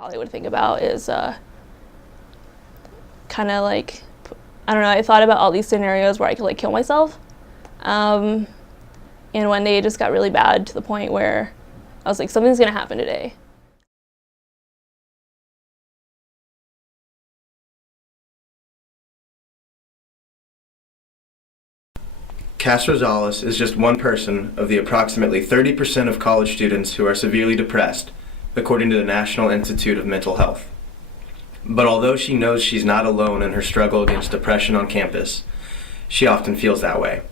All I would think about is kind of like, I don't know, I thought about all these scenarios where I could like kill myself. And one day it just got really bad to the point where I was like, something's gonna happen today. Kass Rosales is just one person of the approximately 30% of college students who are severely depressed, according to the National Institute of Mental Health. But although she knows she's not alone in her struggle against depression on campus, she often feels that way.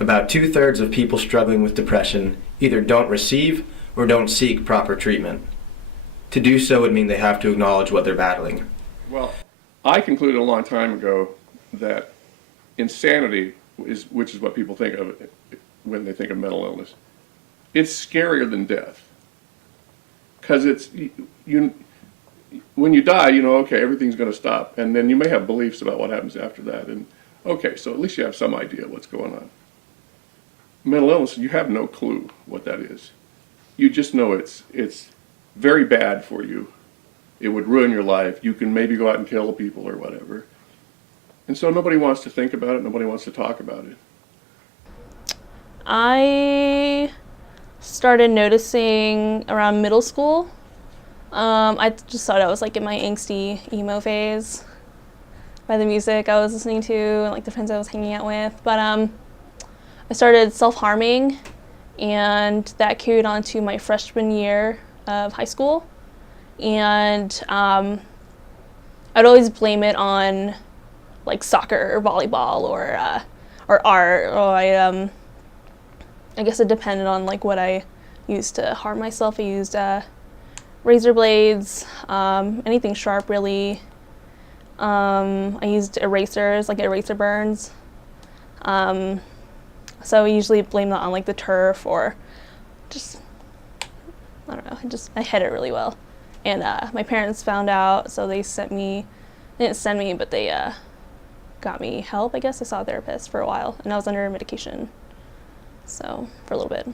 About 2/3 of people struggling with depression either don't receive or don't seek proper treatment. To do so would mean they have to acknowledge what they're battling. Well, I concluded a long time ago that insanity which is what people think of when they think of mental illness. It's scarier than death, because when you die, you know, okay, everything's going to stop, and then you may have beliefs about what happens after that, and okay, so at least you have some idea what's going on. Mental illness, you have no clue what that is. You just know it's very bad for you. It would ruin your life. You can maybe go out and kill people or whatever. And so nobody wants to think about it, nobody wants to talk about it. I started noticing around middle school. I just thought I was like in my angsty emo phase by the music I was listening to and like the friends I was hanging out with. But I started self-harming, and that carried on to my freshman year of high school. And I'd always blame it on like soccer or volleyball or art, or I guess it depended on like what I used to harm myself. I used razor blades, anything sharp really. I used erasers, like eraser burns. So I usually blame that on like the turf, or just, I don't know, I hid it really well. And my parents found out, so they didn't send me, but they got me help, I guess. I saw a therapist for a while, and I was under medication, so for a little bit.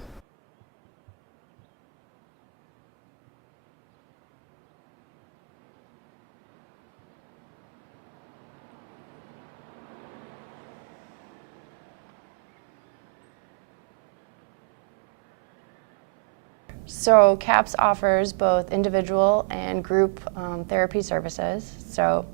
So CAPS offers both individual and group therapy services. So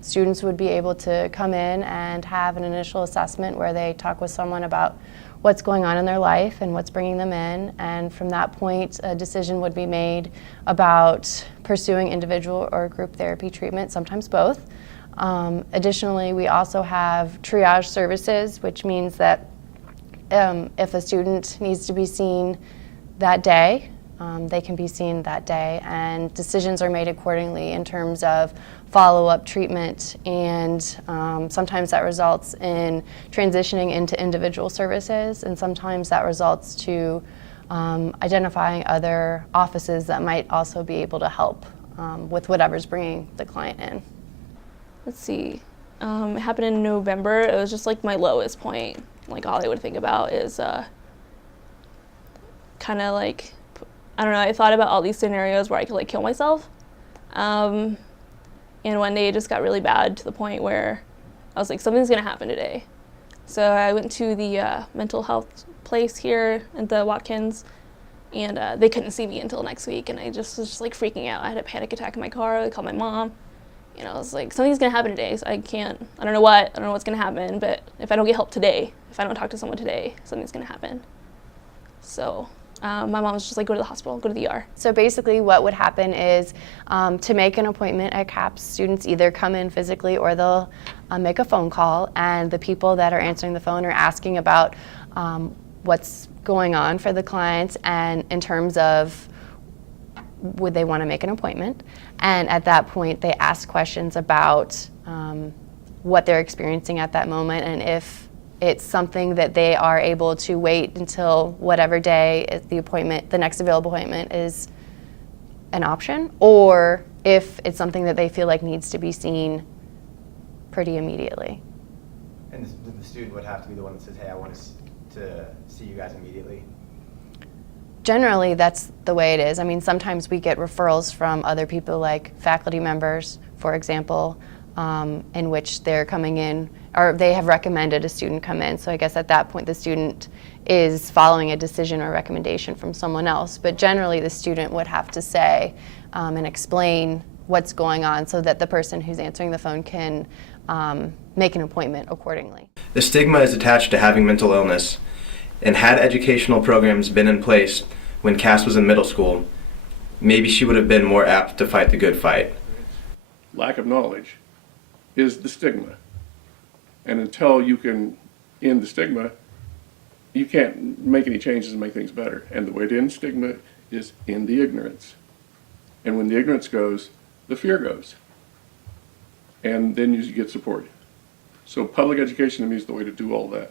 students would be able to come in and have an initial assessment where they talk with someone about what's going on in their life and what's bringing them in. And from that point, a decision would be made about pursuing individual or group therapy treatment, sometimes both. Additionally, we also have triage services, which means that if a student needs to be seen that day, they can be seen that day, and decisions are made accordingly in terms of follow-up treatment, and sometimes that results in transitioning into individual services, and sometimes that results to identifying other offices that might also be able to help with whatever's bringing the client in. Let's see, it happened in November. It was just like my lowest point. Like all I would think about is kind of like, I don't know, I thought about all these scenarios where I could like kill myself. And one day it just got really bad to the point where I was like, something's gonna happen today. So I went to the mental health place here at the Watkins, and they couldn't see me until next week, and I just was just like freaking out. I had a panic attack in my car. I called my mom, and I was like, something's gonna happen today, so I don't know what's gonna happen, but if I don't get help today, if I don't talk to someone today, something's gonna happen. So my mom was just like, go to the hospital, go to the ER. So basically what would happen is to make an appointment at CAPS, students either come in physically or they'll make a phone call, and the people that are answering the phone are asking about what's going on for the clients, and in terms of would they want to make an appointment. And at that point they ask questions about what they're experiencing at that moment, and if it's something that they are able to wait until whatever day the next available appointment is an option, or if it's something that they feel like needs to be seen pretty immediately. And the student would have to be the one that says, hey, I want to see you guys immediately? Generally, that's the way it is. I mean, sometimes we get referrals from other people, like faculty members, for example, in which they're coming in, or they have recommended a student come in. So I guess at that point, the student is following a decision or recommendation from someone else. But generally, the student would have to say and explain what's going on so that the person who's answering the phone can make an appointment accordingly. The stigma is attached to having mental illness, and had educational programs been in place when Kass was in middle school, maybe she would have been more apt to fight the good fight. Lack of knowledge is the stigma. And until you can end the stigma, you can't make any changes and make things better. And the way to end stigma is in the ignorance. And when the ignorance goes, the fear goes. And then you get support. So public education to me is the way to do all that.